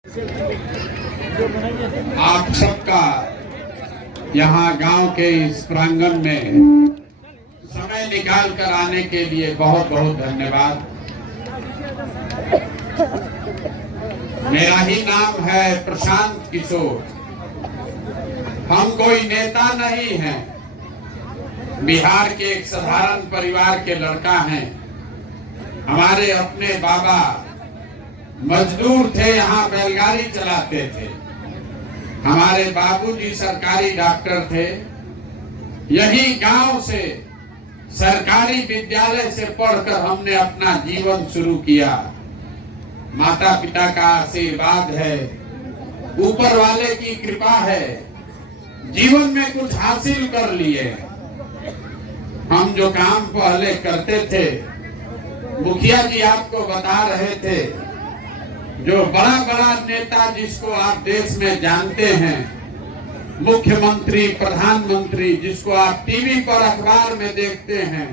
आप सबका यहाँ गांव के इस प्रांगण में समय निकाल कर आने के लिए बहुत बहुत धन्यवाद। मेरा ही नाम है प्रशांत किशोर। हम कोई नेता नहीं हैं, बिहार के एक साधारण परिवार के लड़का हैं। हमारे अपने बाबा मजदूर थे, यहाँ बैलगाड़ी चलाते थे। हमारे बाबूजी सरकारी डॉक्टर थे। यही गांव से सरकारी विद्यालय से पढ़कर हमने अपना जीवन शुरू किया। माता पिता का आशीर्वाद है, ऊपर वाले की कृपा है, जीवन में कुछ हासिल कर लिए। हम जो काम पहले करते थे, मुखिया जी आपको बता रहे थे, जो बड़ा बड़ा नेता जिसको आप देश में जानते हैं, मुख्यमंत्री, प्रधानमंत्री, जिसको आप टीवी पर अखबार में देखते हैं,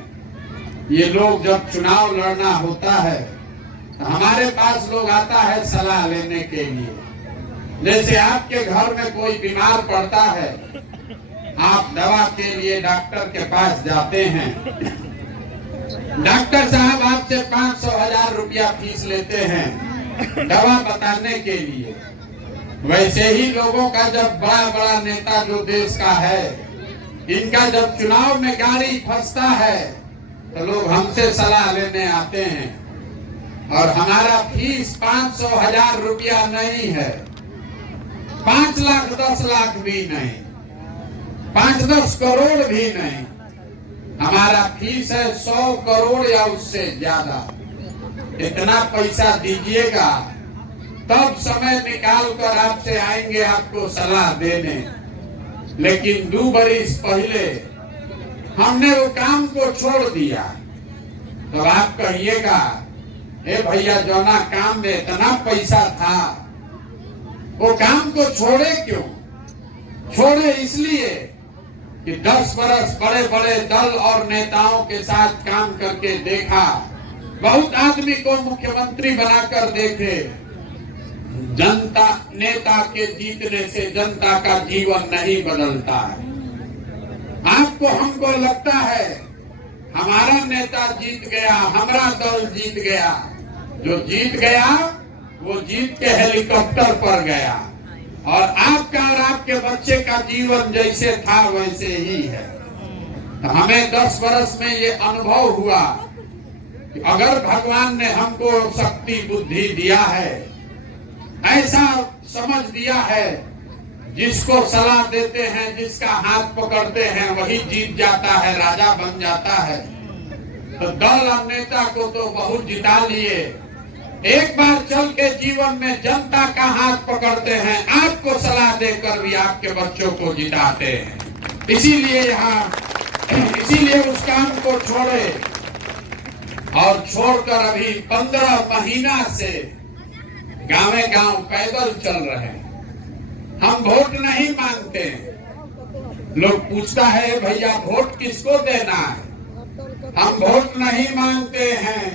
ये लोग जब चुनाव लड़ना होता है तो हमारे पास लोग आता है सलाह लेने के लिए। जैसे आपके घर में कोई बीमार पड़ता है, आप दवा के लिए डॉक्टर के पास जाते हैं। डॉक्टर साहब आपसे 500,000 रुपया फीस लेते हैं दवा बताने के लिए। वैसे ही लोगों का जब बड़ा बड़ा नेता जो देश का है, इनका जब चुनाव में गाड़ी फंसता है तो लोग हमसे सलाह लेने आते हैं। और हमारा फीस 500,000 रुपया नहीं है, 5 लाख 10 लाख भी नहीं, 5-10 करोड़ भी नहीं। हमारा फीस है 100 करोड़ या उससे ज्यादा। इतना पैसा दीजिएगा तब समय निकाल कर आपसे आएंगे आपको सलाह देने। लेकिन 2 बरिस पहले हमने वो काम को छोड़ दिया। तो आप कहिएगा, हे भैया, जौना काम में इतना पैसा था, वो काम को छोड़े क्यों? छोड़े इसलिए कि 10 बरस बड़े बड़े दल और नेताओं के साथ काम करके देखा, बहुत आदमी को मुख्यमंत्री बनाकर देखे। जनता, नेता के जीतने से जनता का जीवन नहीं बदलता है। आपको, हमको लगता है हमारा नेता जीत गया, हमारा दल जीत गया। जो जीत गया वो जीत के हेलीकॉप्टर पर गया, और आपका और आपके बच्चे का जीवन जैसे था वैसे ही है। तो हमें 10 वर्ष में ये अनुभव हुआ कि अगर भगवान ने हमको शक्ति बुद्धि दिया है, ऐसा समझ दिया है, जिसको सलाह देते हैं, जिसका हाथ पकड़ते हैं, वही जीत जाता है, राजा बन जाता है। तो दल और नेता को तो बहुत जिता लिए। एक बार चल के जीवन में जनता का हाथ पकड़ते हैं, आपको सलाह देकर भी आपके बच्चों को जिताते हैं। इसीलिए उस काम को छोड़े, और छोड़कर अभी 15 महीना से गाँव गाँव पैदल चल रहे हैं। हम वोट नहीं मांगते। लोग पूछता है, भैया वोट किसको देना है? हम वोट नहीं मांगते हैं।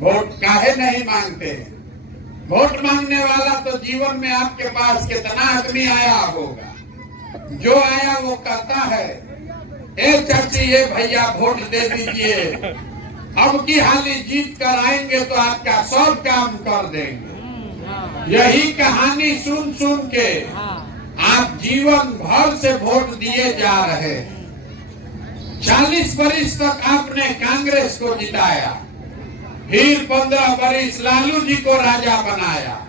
वोट काहे नहीं मांगते? वोट मांगने वाला तो जीवन में आपके पास कितना आदमी आया होगा, जो आया वो कहता है, ए चाची, ये भैया वोट दे दीजिए, अब की हाली जीत कर आएंगे तो आपका सब काम कर देंगे। यही कहानी सुन सुन के आप जीवन भर से वोट दिए जा रहे। 40 बरिस तक आपने कांग्रेस को जिताया, फिर 15 बरिस लालू जी को राजा बनाया।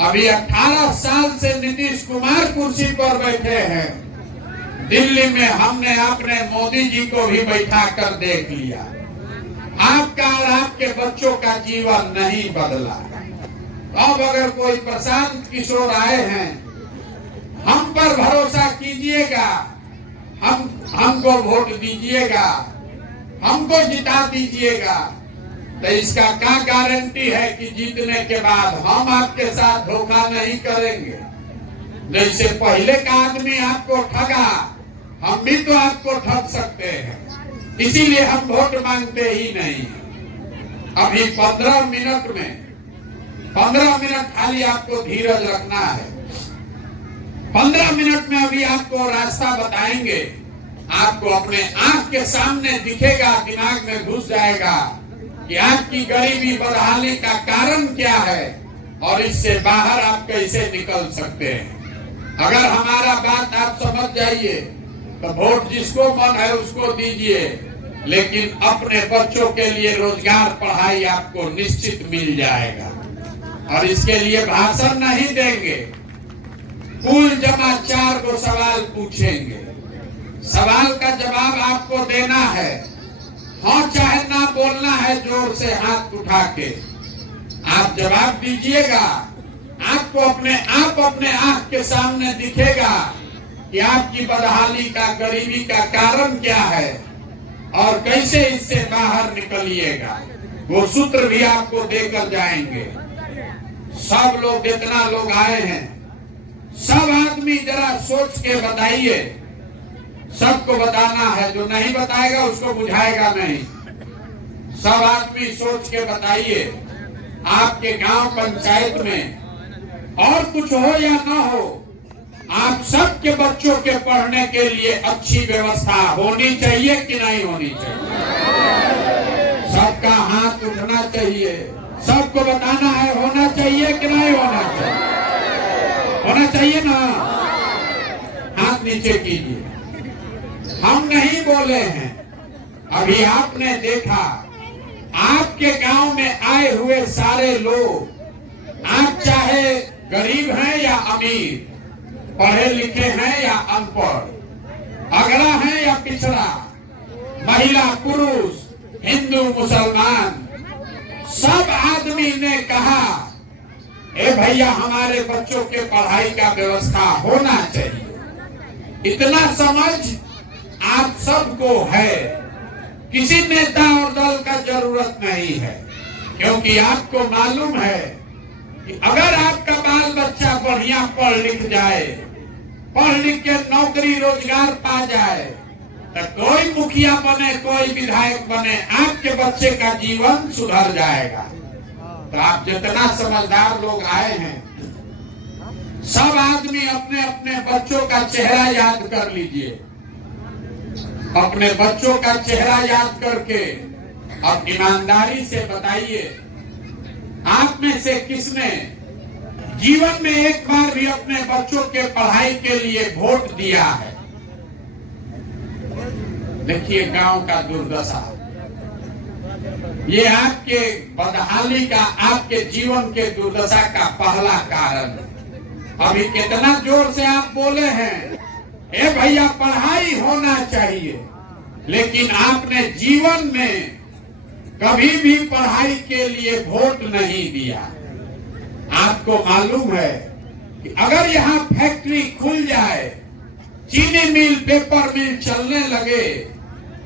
अभी 18 साल से नीतीश कुमार कुर्सी पर बैठे हैं। दिल्ली में हमने अपने मोदी जी को भी बैठा कर देख लिया। आपका और आपके बच्चों का जीवन नहीं बदला। अब अगर कोई प्रशांत किशोर आए हैं, हम पर भरोसा कीजिएगा, हमको वोट दीजिएगा, हमको जिता दीजिएगा। तो इसका क्या गारंटी है कि जीतने के बाद हम आपके साथ धोखा नहीं करेंगे? जैसे पहले का आदमी आपको ठगा, हम भी तो आपको ठग सकते हैं। इसीलिए हम वोट मांगते ही नहीं। अभी 15 मिनट में 15 मिनट खाली आपको धीरज रखना है। 15 मिनट में अभी आपको रास्ता बताएंगे। आपको अपने आंख के सामने दिखेगा, दिमाग में घुस जाएगा कि आपकी गरीबी बदहाली का कारण क्या है और इससे बाहर आप कैसे निकल सकते हैं। अगर हमारा बात आप समझ जाइए तो वोट जिसको मन है उसको दीजिए, लेकिन अपने बच्चों के लिए रोजगार, पढ़ाई आपको निश्चित मिल जाएगा। और इसके लिए भाषण नहीं देंगे, कुल जमा 4 को सवाल पूछेंगे। सवाल का जवाब आपको देना है, हाँ चाहे ना बोलना है, जोर से हाथ उठा के आप जवाब दीजिएगा। आपको अपने आंख के सामने दिखेगा कि आपकी बदहाली का, गरीबी का कारण क्या है और कैसे इससे बाहर निकलिएगा। वो सूत्र भी आपको देकर जाएंगे। सब लोग, जितना लोग आए हैं, सब आदमी जरा सोच के बताइए। सबको बताना है, जो नहीं बताएगा उसको बुझाएगा नहीं। सब आदमी सोच के बताइए, आपके गांव पंचायत में और कुछ हो या ना हो, आप सबके बच्चों के पढ़ने के लिए अच्छी व्यवस्था होनी चाहिए कि नहीं होनी चाहिए। सबका हाथ उठना चाहिए, सबको बताना है, होना चाहिए कि नहीं होना चाहिए। होना चाहिए ना, हाथ नीचे कीजिए। हम नहीं बोले हैं, अभी आपने देखा आपके गांव में आए हुए सारे लोग, आप चाहे गरीब हैं या अमीर, पढ़े लिखे हैं या अनपढ़, अगड़ा है या पिछड़ा, महिला पुरुष, हिंदू मुसलमान, सब आदमी ने कहा ए भैया हमारे बच्चों के पढ़ाई का व्यवस्था होना चाहिए। इतना समझ आप सबको है, किसी नेता और दल का जरूरत नहीं है, क्योंकि आपको मालूम है कि अगर आपका बाल बच्चा बढ़िया पढ़ लिख जाए, पढ़ लिख के नौकरी रोजगार पा जाए, तो कोई मुखिया बने, कोई विधायक बने, आपके बच्चे का जीवन सुधर जाएगा। तो आप जितना समझदार लोग आए हैं, सब आदमी अपने अपने बच्चों का चेहरा याद कर लीजिए। अपने बच्चों का चेहरा याद करके अब ईमानदारी से बताइए, आप में से किसने जीवन में एक बार भी अपने बच्चों के पढ़ाई के लिए वोट दिया है। देखिए गांव का दुर्दशा, ये आपके बदहाली का, आपके जीवन के दुर्दशा का पहला कारण है। अभी कितना जोर से आप बोले हैं ए भैया पढ़ाई होना चाहिए, लेकिन आपने जीवन में कभी भी पढ़ाई के लिए वोट नहीं दिया। आपको मालूम है कि अगर यहाँ फैक्ट्री खुल जाए, चीनी मिल, पेपर मिल चलने लगे,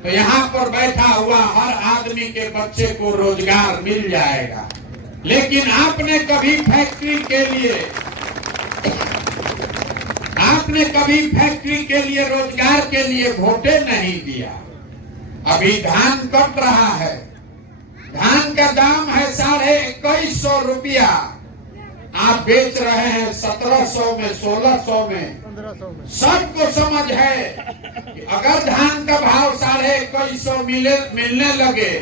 तो यहाँ पर बैठा हुआ हर आदमी के बच्चे को रोजगार मिल जाएगा। लेकिन आपने कभी फैक्ट्री के लिए रोजगार के लिए वोटे नहीं दिया। अभी धान कट रहा है, धान का दाम है 2150 रुपया, आप बेच रहे हैं 1700 में, 1600 में। सबको समझ है कि अगर धान का भाव 2150 मिलने लगे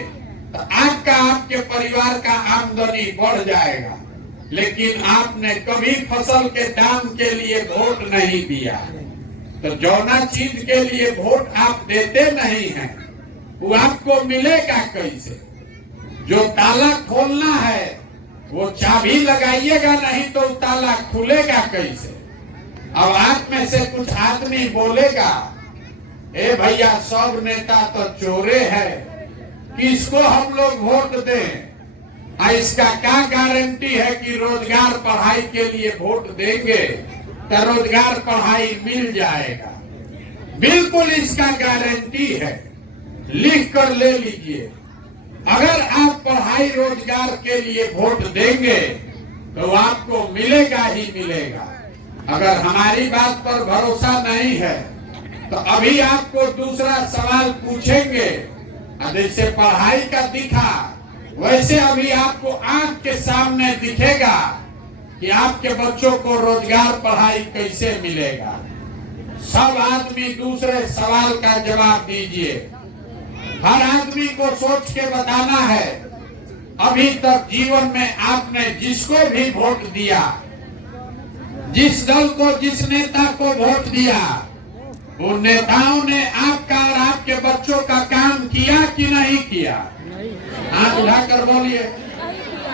तो आपके परिवार का आमदनी बढ़ जाएगा। लेकिन आपने कभी फसल के दाम के लिए वोट नहीं दिया, तो जौना चीज के लिए वोट आप देते नहीं हैं वो आपको मिलेगा कैसे। जो ताला खोलना है वो चाबी लगाइएगा, नहीं तो ताला खुलेगा कैसे। अब आप में से कुछ आदमी बोलेगा ए भैया सब नेता तो चोरे हैं, किसको हम लोग वोट दें। इसका क्या गारंटी है कि रोजगार पढ़ाई के लिए वोट देंगे तो रोजगार पढ़ाई मिल जाएगा। बिल्कुल इसका गारंटी है, लिख कर ले लीजिए। अगर आप पढ़ाई रोजगार के लिए वोट देंगे तो आपको मिलेगा ही मिलेगा। अगर हमारी बात पर भरोसा नहीं है तो अभी आपको दूसरा सवाल पूछेंगे। जैसे पढ़ाई का दिखा, वैसे अभी आपको आंख के सामने दिखेगा कि आपके बच्चों को रोजगार पढ़ाई कैसे मिलेगा। सब आदमी दूसरे सवाल का जवाब दीजिए। हर आदमी को सोच के बताना है, अभी तक जीवन में आपने जिसको भी वोट दिया, जिस दल को, जिस नेता को वोट दिया, उन नेताओं ने आपका और आपके बच्चों का काम किया कि नहीं किया? हाथ उठाकर बोलिए,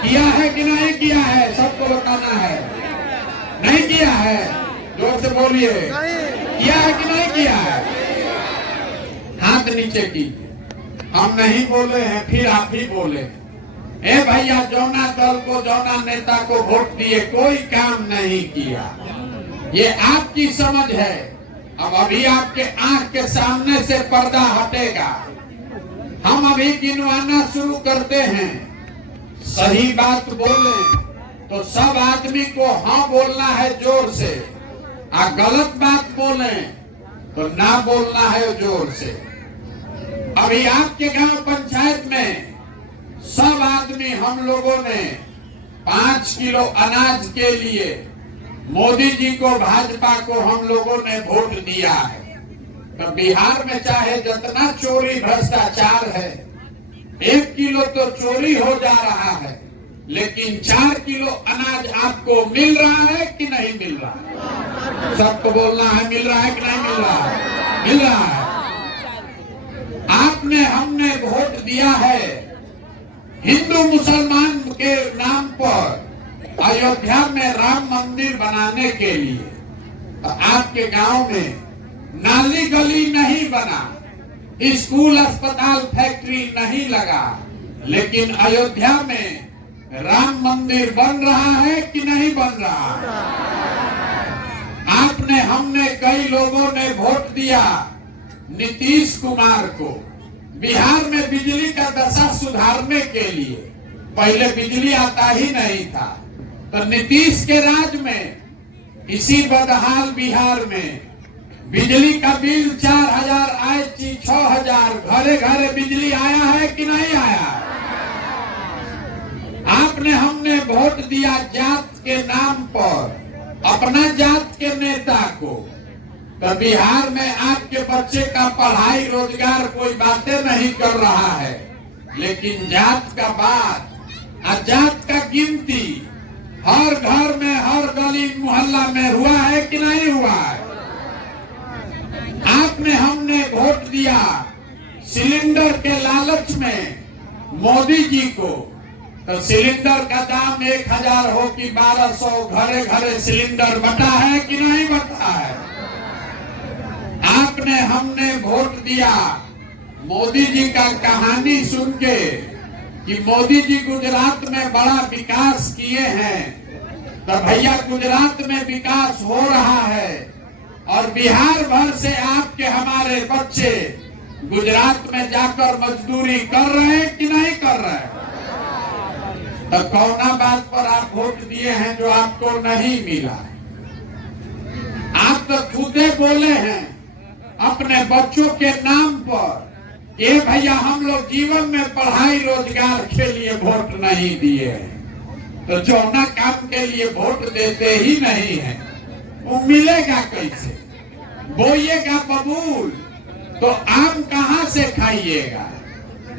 किया है कि नहीं किया है? सबको बताना है। नहीं किया है? जोर से बोलिए, किया है कि नहीं किया है? हाथ नीचे कीजिए। हम नहीं बोले हैं, फिर आप ही बोले। ए भैया, जौना दल को, जौना नेता को वोट दिए, कोई काम नहीं किया। ये आपकी समझ है। अब अभी आपके आंख के सामने से पर्दा हटेगा। हम अभी गिनवाना शुरू करते हैं। सही बात बोले तो सब आदमी को हाँ बोलना है जोर से, और गलत बात बोले तो ना बोलना है जोर से। अभी आपके गांव पंचायत में सब आदमी, हम लोगों ने 5 किलो अनाज के लिए मोदी जी को, भाजपा को हम लोगों ने वोट दिया है। तो बिहार में चाहे जितना चोरी भ्रष्टाचार है, 1 किलो तो चोरी हो जा रहा है, लेकिन 4 किलो अनाज आपको मिल रहा है कि नहीं मिल रहा है? सबको बोलना है, मिल रहा है कि नहीं मिल रहा है? मिल रहा है। आपने, हमने वोट दिया है हिंदू मुसलमान के नाम पर अयोध्या में राम मंदिर बनाने के लिए। तो आपके गांव में नाली गली नहीं बना, स्कूल, अस्पताल, फैक्ट्री नहीं लगा, लेकिन अयोध्या में राम मंदिर बन रहा है कि नहीं बन रहा? आपने, हमने, कई लोगों ने वोट दिया नीतीश कुमार को बिहार में बिजली का दशा सुधारने के लिए। पहले बिजली आता ही नहीं था, तो नीतीश के राज में इसी बदहाल बिहार में बिजली का बिल 4000 आए, 6000, घरे घरे बिजली आया है कि नहीं आया? आपने, हमने वोट दिया जात के नाम पर अपना जात के नेता को। तो बिहार में आपके बच्चे का पढ़ाई, रोजगार कोई बातें नहीं कर रहा है, लेकिन जात का बात, जात का गिनती हर घर में, हर गली मोहल्ला में हुआ है कि नहीं हुआ है? आपने, हमने वोट दिया सिलेंडर के लालच में मोदी जी को। तो सिलेंडर का दाम 1000 हो कि 1200, घरे घरे सिलेंडर बटा है कि नहीं बटा है? आपने, हमने वोट दिया मोदी जी का कहानी सुन के कि मोदी जी गुजरात में बड़ा विकास किए हैं। तो भैया, गुजरात में विकास हो रहा है और बिहार भर से आपके, हमारे बच्चे गुजरात में जाकर मजदूरी कर रहे हैं कि नहीं कर रहे हैं? तो कौना बात पर आप वोट दिए हैं जो आपको नहीं मिला? आप तो खुदे बोले हैं अपने बच्चों के नाम पर, ये भैया हम लोग जीवन में पढ़ाई, रोजगार के लिए वोट नहीं दिए हैं। तो जौना काम के लिए वोट देते ही नहीं है, वो मिलेगा कैसे? बोइएगा बबूल तो आम कहाँ से खाइएगा?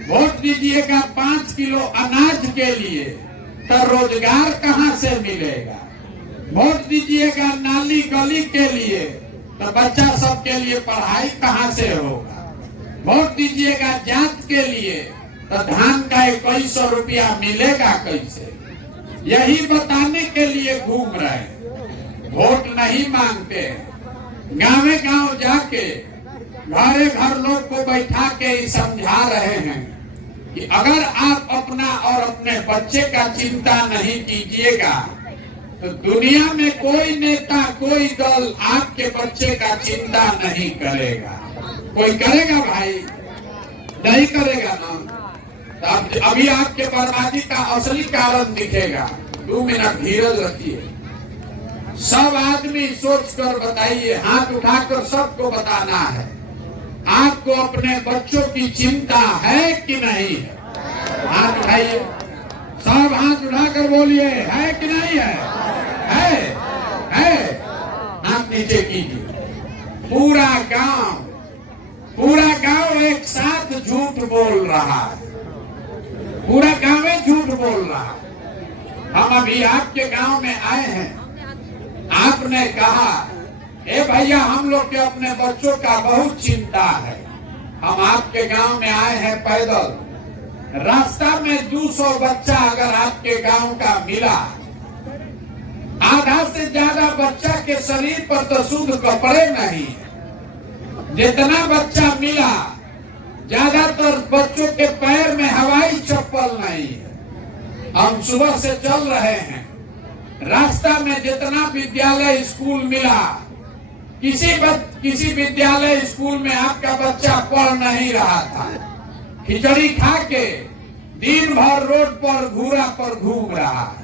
वोट दीजिएगा 5 किलो अनाज के लिए, तो रोजगार कहाँ से मिलेगा? वोट दीजिएगा नाली गली के लिए, तो बच्चा सबके लिए पढ़ाई कहाँ से होगा? वोट दीजिएगा जात के लिए, तो धान का 2100 रुपया मिलेगा कैसे? यही बताने के लिए घूम रहे हैं, वोट नहीं मांगते। गाँव गाँव जाके, घरे घर लोग को बैठा के समझा रहे हैं कि अगर आप अपना और अपने बच्चे का चिंता नहीं कीजिएगा, तो दुनिया में कोई नेता, कोई दल आपके बच्चे का चिंता नहीं करेगा। कोई करेगा भाई? नहीं करेगा ना। तो अभी आपके बर्बादी का असली कारण दिखेगा। 2 मिनट धीरज रखिए। सब आदमी सोच कर बताइए, हाथ उठाकर सबको बताना है, आपको अपने बच्चों की चिंता है कि नहीं है? हाथ उठाइए। सब हाथ उठाकर बोलिए, है कि नहीं है? है। हाथ नीचे कीजिए। पूरा गांव एक साथ झूठ बोल रहा है। पूरा गांव झूठ बोल रहा है। हम अभी आपके गांव में आए हैं। आपने कहा, ए भैया हम लोग के अपने बच्चों का बहुत चिंता है। हम आपके गांव में आए हैं पैदल। रास्ता में 200 बच्चा अगर आपके गांव का मिला, आधा से ज्यादा बच्चा के शरीर पर तो शुद्ध कपड़े नहीं। जितना बच्चा मिला, ज्यादातर बच्चों के पैर में हवाई चप्पल नहीं है। हम सुबह से चल रहे हैं। रास्ता में जितना विद्यालय स्कूल मिला, किसी विद्यालय स्कूल में आपका बच्चा पढ़ नहीं रहा था। खिचड़ी खा के दिन भर रोड पर घूरा पर घूम रहा है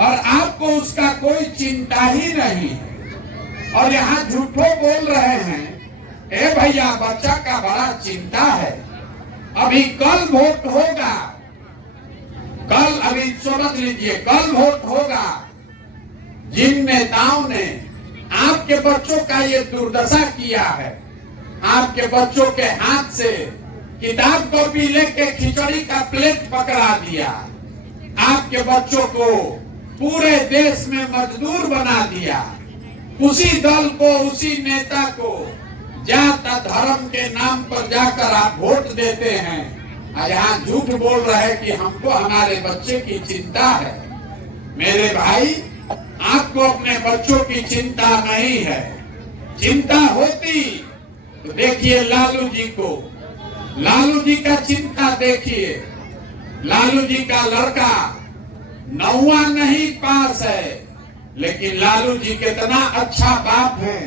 और आपको उसका कोई चिंता ही नहीं है। और यहाँ झूठो बोल रहे हैं, ए भैया बच्चा का बड़ा चिंता है। अभी कल वोट होगा, कल अभी समझ लीजिए, कल वोट होगा। जिन नेताओं ने आपके बच्चों का ये दुर्दशा किया है, आपके बच्चों के हाथ से किताब कॉपी लेके खिचड़ी का प्लेट पकड़ा दिया, आपके बच्चों को पूरे देश में मजदूर बना दिया, उसी दल को, उसी नेता को जात धर्म के नाम पर जाकर आप वोट देते हैं और यहाँ झूठ बोल रहे हैं कि हमको हमारे बच्चे की चिंता है। मेरे भाई, आपको अपने बच्चों की चिंता नहीं है। चिंता होती तो देखिए लालू जी को, लालू जी का चिंता देखिए। लालू जी का लड़का 9वां नहीं पास है, लेकिन लालू जी कितना अच्छा बाप है।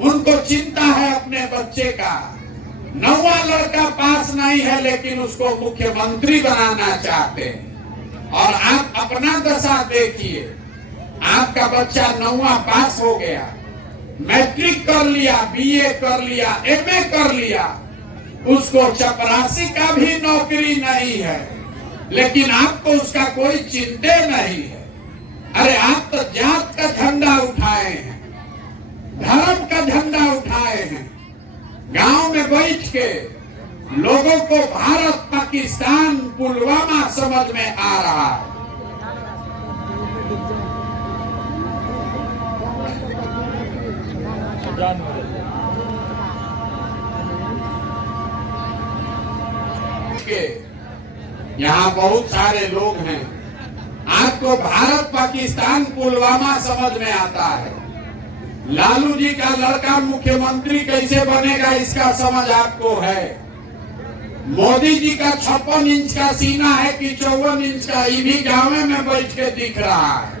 उनको चिंता है अपने बच्चे का। 9वां लड़का पास नहीं है, लेकिन उसको मुख्यमंत्री बनाना चाहते हैं। और आप अपना दशा देखिए, आपका बच्चा 9वां पास हो गया, मैट्रिक कर लिया, बीए कर लिया, एमए कर लिया, उसको चपरासी का भी नौकरी नहीं है, लेकिन आपको उसका कोई चिंता नहीं है। अरे आप तो जात का झंडा उठाए हैं, धर्म का झंडा उठाए हैं। गांव में बैठ के लोगों को भारत पाकिस्तान पुलवामा समझ में आ रहा है। यहाँ बहुत सारे लोग हैं, आपको भारत पाकिस्तान पुलवामा समझ में आता है। लालू जी का लड़का मुख्यमंत्री कैसे बनेगा इसका समझ आपको है। मोदी जी का 56 इंच का सीना है कि 54 इंच का, ये भी गाँव में बैठ के दिख रहा है,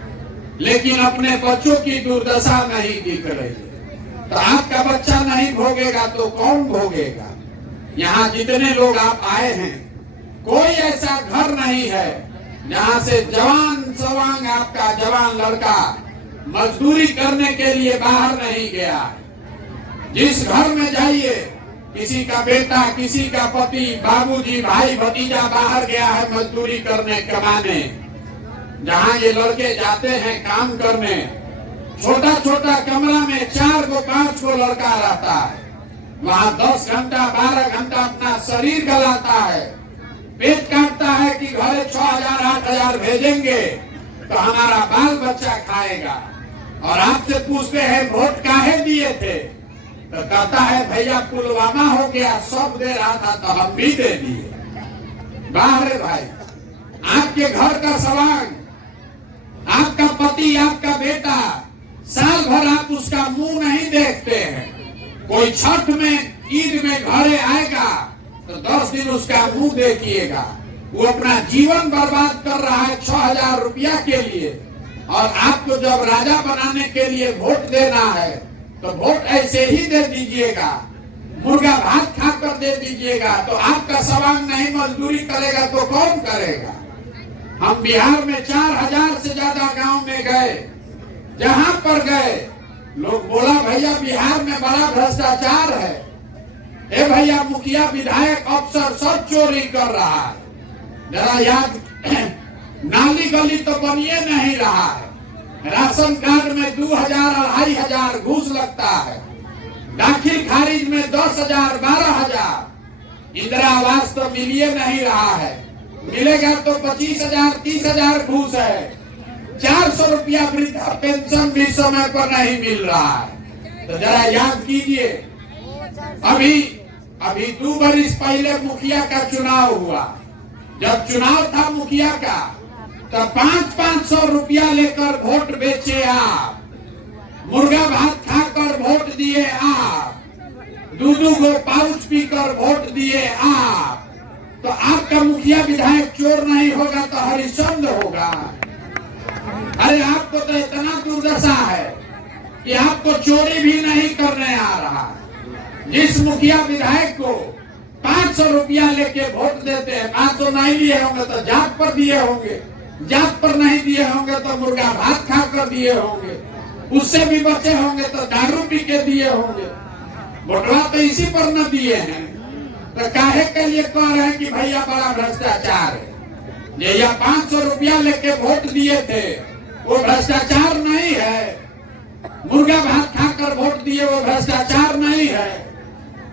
लेकिन अपने बच्चों की दुर्दशा नहीं दिख रही है। तो आपका बच्चा नहीं भोगेगा तो कौन भोगेगा? यहाँ जितने लोग आप आए हैं, कोई ऐसा घर नहीं है जहाँ से जवान सवांग आपका जवान लड़का मजदूरी करने के लिए बाहर नहीं गया। जिस घर में जाइए, किसी का बेटा, किसी का पति, बाबूजी, भाई, भतीजा बाहर गया है मजदूरी करने, कमाने। जहाँ ये लड़के जाते हैं काम करने, छोटा छोटा कमरा में 4 को 5 को लड़का रहता है। वहाँ 10 घंटा 12 घंटा अपना शरीर गलाता है, पेट काटता है कि घरे 6000 8000 भेजेंगे तो हमारा बाल बच्चा खाएगा। और आपसे पूछते हैं वोट काहे दिए थे, तो कहता है भैया पुलवामा हो गया, सब दे रहा था तो हम भी दे दिए। बाहर भाई, आपके घर का सवाल, आपका पति, आपका बेटा, साल भर आप उसका मुंह नहीं देखते हैं। कोई छठ में, ईद में घरे आएगा तो 10 दिन उसका मुंह देखिएगा। वो अपना जीवन बर्बाद कर रहा है 6000 रुपया के लिए, और आपको जब राजा बनाने के लिए वोट देना है तो वोट ऐसे ही दे दीजिएगा, मुर्गा भात खाकर दे दीजिएगा। तो आपका सवांग नहीं मजदूरी करेगा तो कौन करेगा? हम बिहार में 4000 से ज्यादा गांव में गए, जहां पर गए लोग बोला भैया बिहार में बड़ा भ्रष्टाचार है, ए भैया मुखिया विधायक अफसर सब चोरी कर रहा है। जरा याद नाली गली तो बनिए नहीं रहा है। राशन कार्ड में 2000 2500 घूस लगता है। दाखिल खारिज में 10,000 12,000। इंदिरा आवास तो मिलिए नहीं रहा है, मिलेगा तो 25,000 30,000 घूस है। 400 रुपया वृद्धा पेंशन भी समय पर नहीं मिल रहा है। तो जरा याद कीजिए, अभी 2 बरस पहले मुखिया का चुनाव हुआ। जब चुनाव था मुखिया का तो 500 रुपया लेकर वोट बेचे आप, मुर्गा भात खाकर वोट दिए आप, 2 गो पाउच पीकर वोट दिए आप। तो आपका मुखिया विधायक चोर नहीं होगा तो हरिश्चंद्र होगा। अरे आपको तो इतना दुर्दशा है कि आपको चोरी भी नहीं करने आ रहा। जिस मुखिया विधायक को 500 रुपया लेके वोट देते हैं, 500 नहीं दिए होंगे तो जात पर दिए होंगे, जात पर नहीं दिए होंगे तो मुर्गा भात खाकर दिए होंगे, उससे भी बचे होंगे तो दारू पी के दिए होंगे। वोटवा तो इसी पर न दिए हैं। तो काहे के लिए कह रहे हैं कि भैया बड़ा भ्रष्टाचार है। ये 500 रुपया लेके वोट दिए थे, वो भ्रष्टाचार नहीं है। मुर्गा भात खाकर वोट दिए, वो भ्रष्टाचार नहीं है।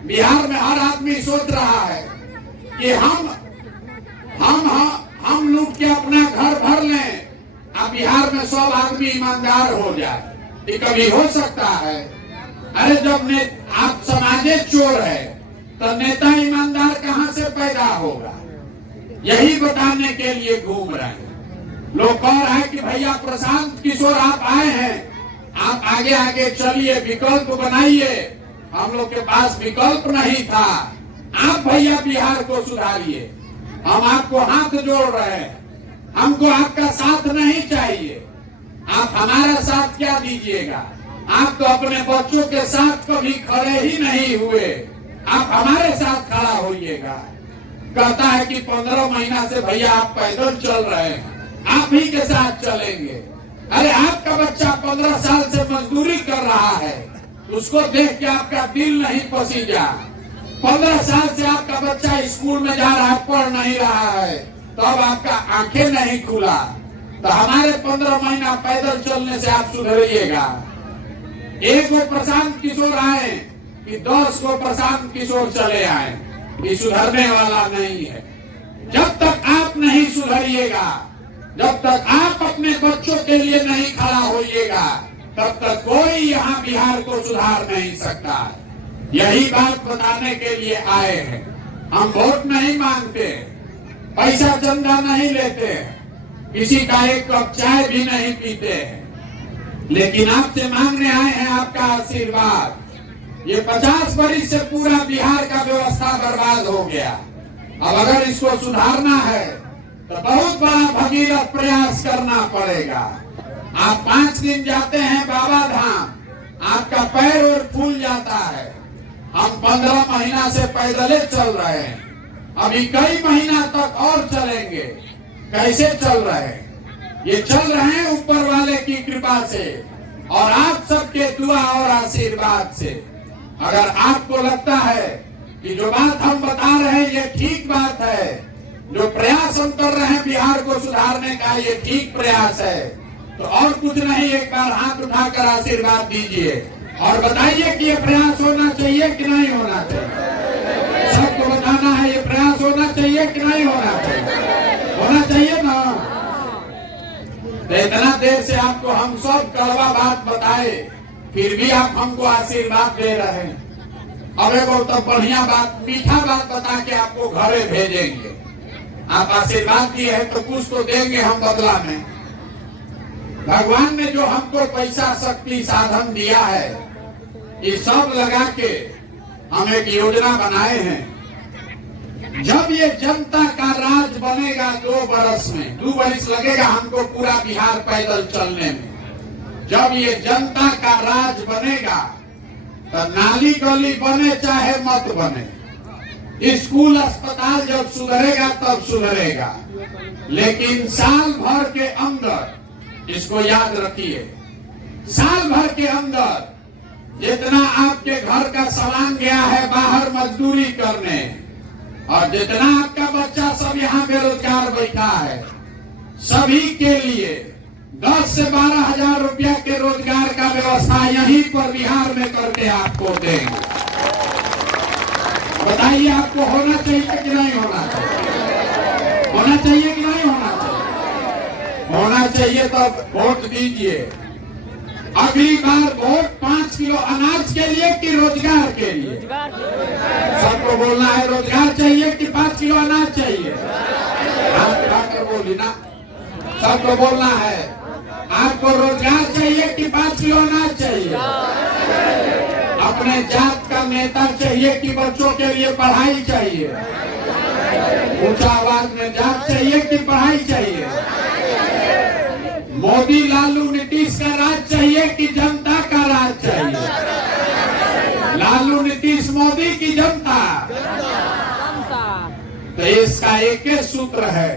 बिहार में हर आदमी सोच रहा है कि हम लूट के अपना घर भर लें, अब बिहार में सब आदमी ईमानदार हो जाए। ये कभी हो सकता है? अरे जब आप समाजे चोर है तो नेता ईमानदार कहाँ से पैदा होगा? यही बताने के लिए घूम रहे हैं लोग। कह रहे हैं कि भैया प्रशांत किशोर आप आए हैं, आप आगे आगे चलिए, विकल्प बनाइए। हम लोग के पास विकल्प नहीं था। आप भैया बिहार को सुधारिए, हम आपको हाथ जोड़ रहे हैं। हमको आपका साथ नहीं चाहिए। आप हमारा साथ क्या दीजिएगा? आप तो अपने बच्चों के साथ कभी खड़े ही नहीं हुए, आप हमारे साथ खड़ा होइएगा। कहता है कि 15 महीना से भैया आप पैदल चल रहे हैं, आप ही के साथ चलेंगे। अरे आपका बच्चा 15 साल से मजदूरी कर रहा है, उसको देख के आपका दिल नहीं पसीजा। 15 साल से आपका बच्चा स्कूल में जा रहा है, पढ़ नहीं रहा है, तो अब आपका आंखें नहीं खुला। तो हमारे 15 महीना पैदल चलने से आप सुधरिएगा। एक को प्रशांत किशोर आए कि 10 को प्रशांत किशोर चले आए, ये सुधरने वाला नहीं है। जब तक आप नहीं सुधरिएगा, जब तक आप अपने बच्चों के लिए नहीं खड़ा होइएगा, तब तक कोई यहाँ बिहार को सुधार नहीं सकता। यही बात बताने के लिए आए हैं। हम वोट नहीं मांगते, पैसा चंदा नहीं लेते, किसी का एक कप चाय भी नहीं पीते हैं, लेकिन आपसे मांगने आए हैं आपका आशीर्वाद। ये 50 बरस से पूरा बिहार का व्यवस्था बर्बाद हो गया। अब अगर इसको सुधारना है तो बहुत बड़ा भगीरथ प्रयास करना पड़ेगा। आप 5 दिन जाते हैं बाबा धाम, आपका पैर और फूल जाता है। हम 15 महीना से पैदल चल रहे हैं, अभी कई महीना तक और चलेंगे। कैसे चल रहे हैं? ये चल रहे हैं ऊपर वाले की कृपा से और आप सबके दुआ और आशीर्वाद से। अगर आपको लगता है कि जो बात हम बता रहे हैं ये ठीक बात है, जो प्रयास हम कर रहे हैं बिहार को सुधारने का ये ठीक प्रयास है, तो और कुछ नहीं, एक बार हाथ उठाकर आशीर्वाद दीजिए और बताइए कि ये प्रयास होना चाहिए कि नहीं होना चाहिए। सबको बताना है, ये प्रयास होना चाहिए कि नहीं होना चाहिए? होना चाहिए ना। तो इतना देर से आपको हम सब कड़वा बात बताए, फिर भी आप हमको आशीर्वाद दे रहे हैं। अब एक तो बढ़िया बात, मीठा बात बता के आपको घरे भेजेंगे। आप आशीर्वाद दिए हैं तो कुछ तो देंगे हम बदला में। भगवान ने जो हमको पैसा शक्ति साधन दिया है, ये सब लगा के हम एक योजना बनाए हैं। जब ये जनता का राज बनेगा 2 बरस में, 2 बरस लगेगा हमको पूरा बिहार पैदल चलने में। जब ये जनता का राज बनेगा तो नाली गली बने चाहे मत बने, स्कूल अस्पताल जब सुधरेगा तब सुधरेगा, लेकिन साल भर के अंदर, इसको याद रखिए, साल भर के अंदर जितना आपके घर का सामान गया है बाहर मजदूरी करने, और जितना आपका बच्चा सब यहाँ बेरोजगार बैठा है, सभी के लिए 10 से 12 हजार रुपया के रोजगार का व्यवस्था यहीं पर बिहार में करके आपको देंगे। बताइए आपको होना चाहिए कि नहीं होना चाहिए? होना चाहिए कि नहीं होना चाहिए? होना चाहिए तो वोट दीजिए। अगली बार वोट 5 किलो अनाज के लिए कि रोजगार के लिए? सबको बोलना है रोजगार चाहिए कि 5 किलो अनाज चाहिए? हाथ उठाकर बोली ना, सबको बोलना है आपको रोजगार चाहिए कि 5 किलो अनाज चाहिए? अपने जात का नेता चाहिए कि बच्चों के लिए पढ़ाई चाहिए? ऊंचा आवाज में जात चाहिए कि पढ़ाई चाहिए? मोदी लालू नीतीश का राज चाहिए कि जनता का राज चाहिए? लालू नीतीश मोदी की जनता? तो इसका एक ही सूत्र है,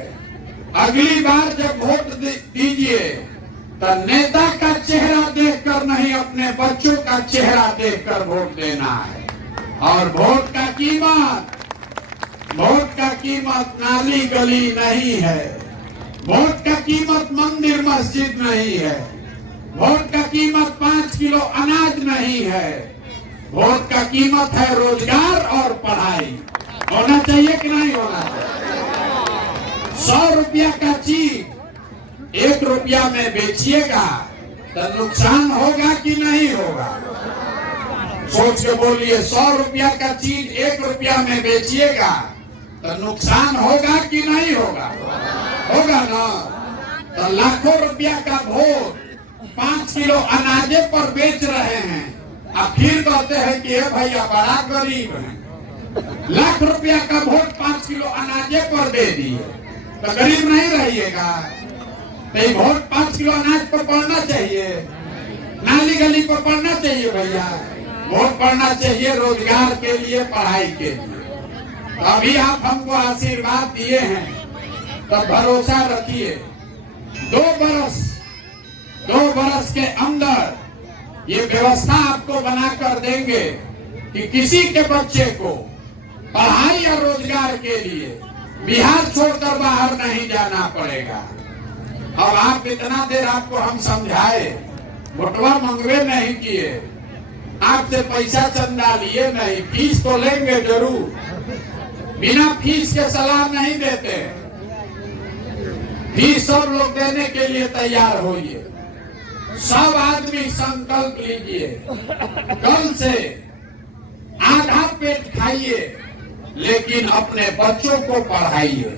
अगली बार जब वोट दीजिए तो नेता का चेहरा देखकर नहीं, अपने बच्चों का चेहरा देखकर वोट देना है। और वोट का कीमत नाली गली नहीं है, वोट का कीमत मंदिर मस्जिद नहीं है, वोट का कीमत 5 किलो अनाज नहीं है, वोट का कीमत है रोजगार और पढ़ाई। होना चाहिए कि नहीं होना चाहिए? 100 रुपया का चीज 1 रुपया में बेचिएगा तो नुकसान होगा कि नहीं होगा? सोच के बोलिए, 100 रुपया का चीज 1 रुपया में बेचिएगा तो नुकसान होगा कि नहीं होगा? होगा ना। तो लाखों रुपया का वोट 5 किलो अनाजे पर बेच रहे हैं, अब फिर कहते हैं कि ये भैया बड़ा गरीब है। लाख रुपया का वोट 5 किलो अनाजे पर दे दिए तो गरीब नहीं रहिएगा? तो वोट 5 किलो अनाज पर पड़ना चाहिए, नाली गली पर पड़ना चाहिए भैया? वोट पड़ना चाहिए रोजगार के लिए, पढ़ाई के लिए। तो अभी आप हमको आशीर्वाद दिए हैं तो भरोसा रखिए, 2 बरस के अंदर ये व्यवस्था आपको बनाकर देंगे कि किसी के बच्चे को पढ़ाई या रोजगार के लिए बिहार छोड़कर बाहर नहीं जाना पड़ेगा। अब आप इतना देर आपको हम समझाए, वोटवा मंगवे नहीं किए, आपसे पैसा चंदा लिए नहीं, फीस तो लेंगे जरूर, बिना फीस के सलाह नहीं देते, फीस सब लोग देने के लिए तैयार होइए। सब आदमी संकल्प लीजिए, कल से आधा पेट खाइए लेकिन अपने बच्चों को पढ़ाइए।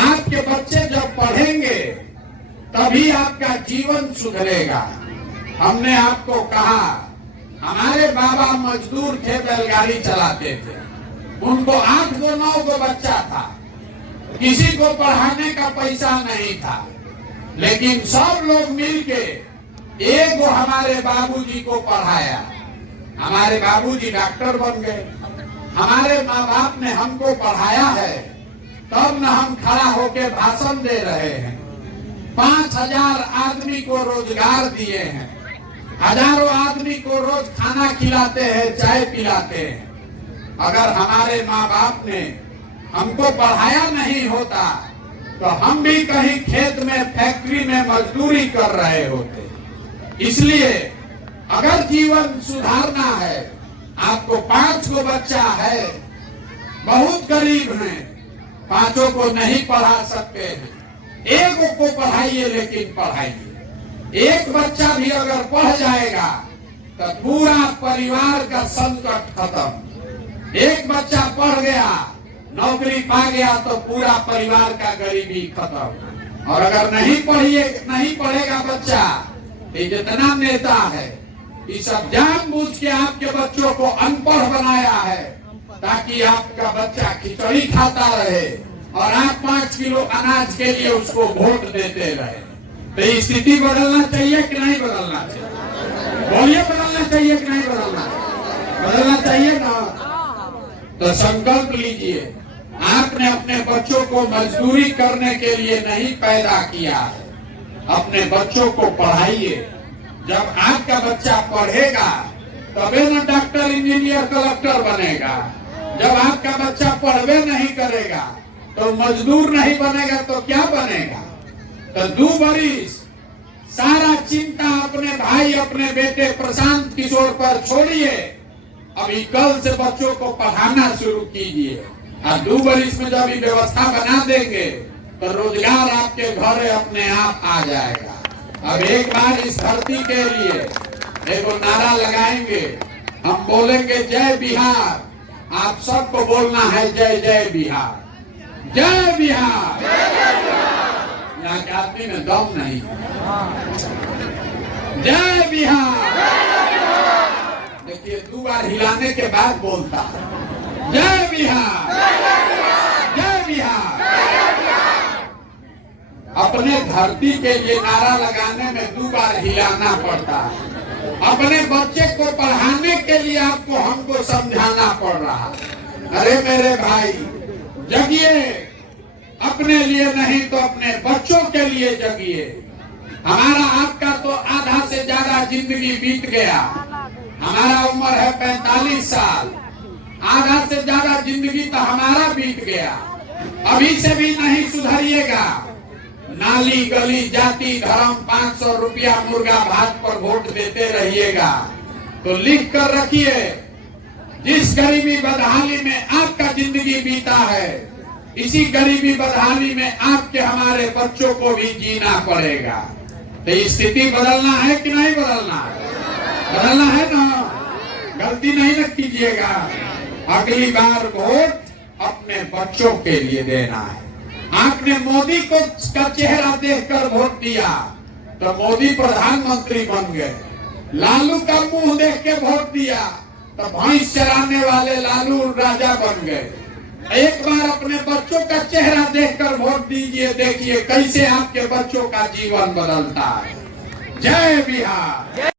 आपके बच्चे जब पढ़ेंगे तभी आपका जीवन सुधरेगा। हमने आपको कहा, हमारे बाबा मजदूर थे, बैलगाड़ी चलाते थे, उनको 8 गो 9 गो बच्चा था, किसी को पढ़ाने का पैसा नहीं था, लेकिन सब लोग मिलके एक गो हमारे बाबूजी को पढ़ाया। हमारे बाबूजी डॉक्टर बन गए, हमारे माँ बाप ने हमको पढ़ाया है, तब न हम खड़ा होके भाषण दे रहे हैं। 5000 आदमी को रोजगार दिए हैं, हजारों आदमी को रोज खाना खिलाते हैं, चाय पिलाते हैं। अगर हमारे माँ बाप ने हमको पढ़ाया नहीं होता तो हम भी कहीं खेत में, फैक्ट्री में मजदूरी कर रहे होते। इसलिए अगर जीवन सुधारना है, आपको 5 गो बच्चा है, बहुत गरीब हैं, 5 को नहीं पढ़ा सकते हैं, 1 को पढ़ाइए, लेकिन पढ़ाइए। 1 बच्चा भी अगर पढ़ जाएगा तो पूरा परिवार का संकट खत्म। 1 बच्चा पढ़ गया, नौकरी पा गया तो पूरा परिवार का गरीबी खत्म। और अगर नहीं पढ़ेगा बच्चा, ये जितना नेता है ये सब जानबूझ के आपके बच्चों को अनपढ़ बनाया है ताकि आपका बच्चा खिचड़ी खाता रहे और आप 5 किलो अनाज के लिए उसको वोट देते रहे। तो ये स्थिति बदलना चाहिए कि नहीं बदलना चाहिए? बोलिए, बदलना चाहिए कि नहीं बदलना चाहिए ना? तो संकल्प लीजिए, आपने अपने बच्चों को मजदूरी करने के लिए नहीं पैदा किया है, अपने बच्चों को पढ़ाइए। जब आपका बच्चा पढ़ेगा तबे न डॉक्टर, इंजीनियर, कलेक्टर बनेगा। जब आपका बच्चा पढ़वे नहीं करेगा तो मजदूर नहीं बनेगा तो क्या बनेगा? तो 2 बरिस सारा चिंता अपने भाई अपने बेटे प्रशांत किशोर पर छोड़िए, अभी कल से बच्चों को पढ़ाना शुरू कीजिए। और 2 बरिस में जब व्यवस्था बना देंगे तो रोजगार आपके घर अपने आप आ जाएगा। अब एक बार इस धरती के लिए एक नारा लगाएंगे, हम बोलेंगे जय बिहार, आप सबको बोलना है जय जय बिहार, जय बिहार। यहाँ के आदमी में दम नहीं, जय बिहार। देखिए 2 बार हिलाने के बाद बोलता है जय बिहार, जय बिहार। अपने धरती के लिए नारा लगाने में 2 बार हिलाना पड़ता है। अपने बच्चे को पढ़ाने के लिए आपको हमको समझाना पड़ रहा है। अरे मेरे भाई जगिए, अपने लिए नहीं तो अपने बच्चों के लिए जगिए। हमारा आपका तो आधा से ज्यादा जिंदगी बीत गया, हमारा उम्र है 45 साल, आधा से ज्यादा जिंदगी तो हमारा बीत गया। अभी से भी नहीं सुधरिएगा, नाली गली जाति धर्म 500 रुपया मुर्गा भात पर वोट देते रहिएगा। तो लिख कर रखिए, जिस गरीबी बदहाली में आपका जिंदगी बीता है, इसी गरीबी बदहाली में आपके हमारे बच्चों को भी जीना पड़ेगा। तो स्थिति बदलना है कि नहीं बदलना है? बदलना है ना, गलती नहीं न कीजिएगा। अगली बार वोट अपने बच्चों के लिए देना है। आपने मोदी को का चेहरा देखकर वोट दिया तो मोदी प्रधानमंत्री बन गए, लालू का मुंह देख के वोट दिया तो भैंस चराने वाले लालू राजा बन गए। एक बार अपने बच्चों का चेहरा देखकर वोट दीजिए, देखिए कैसे आपके बच्चों का जीवन बदलता है। जय बिहार।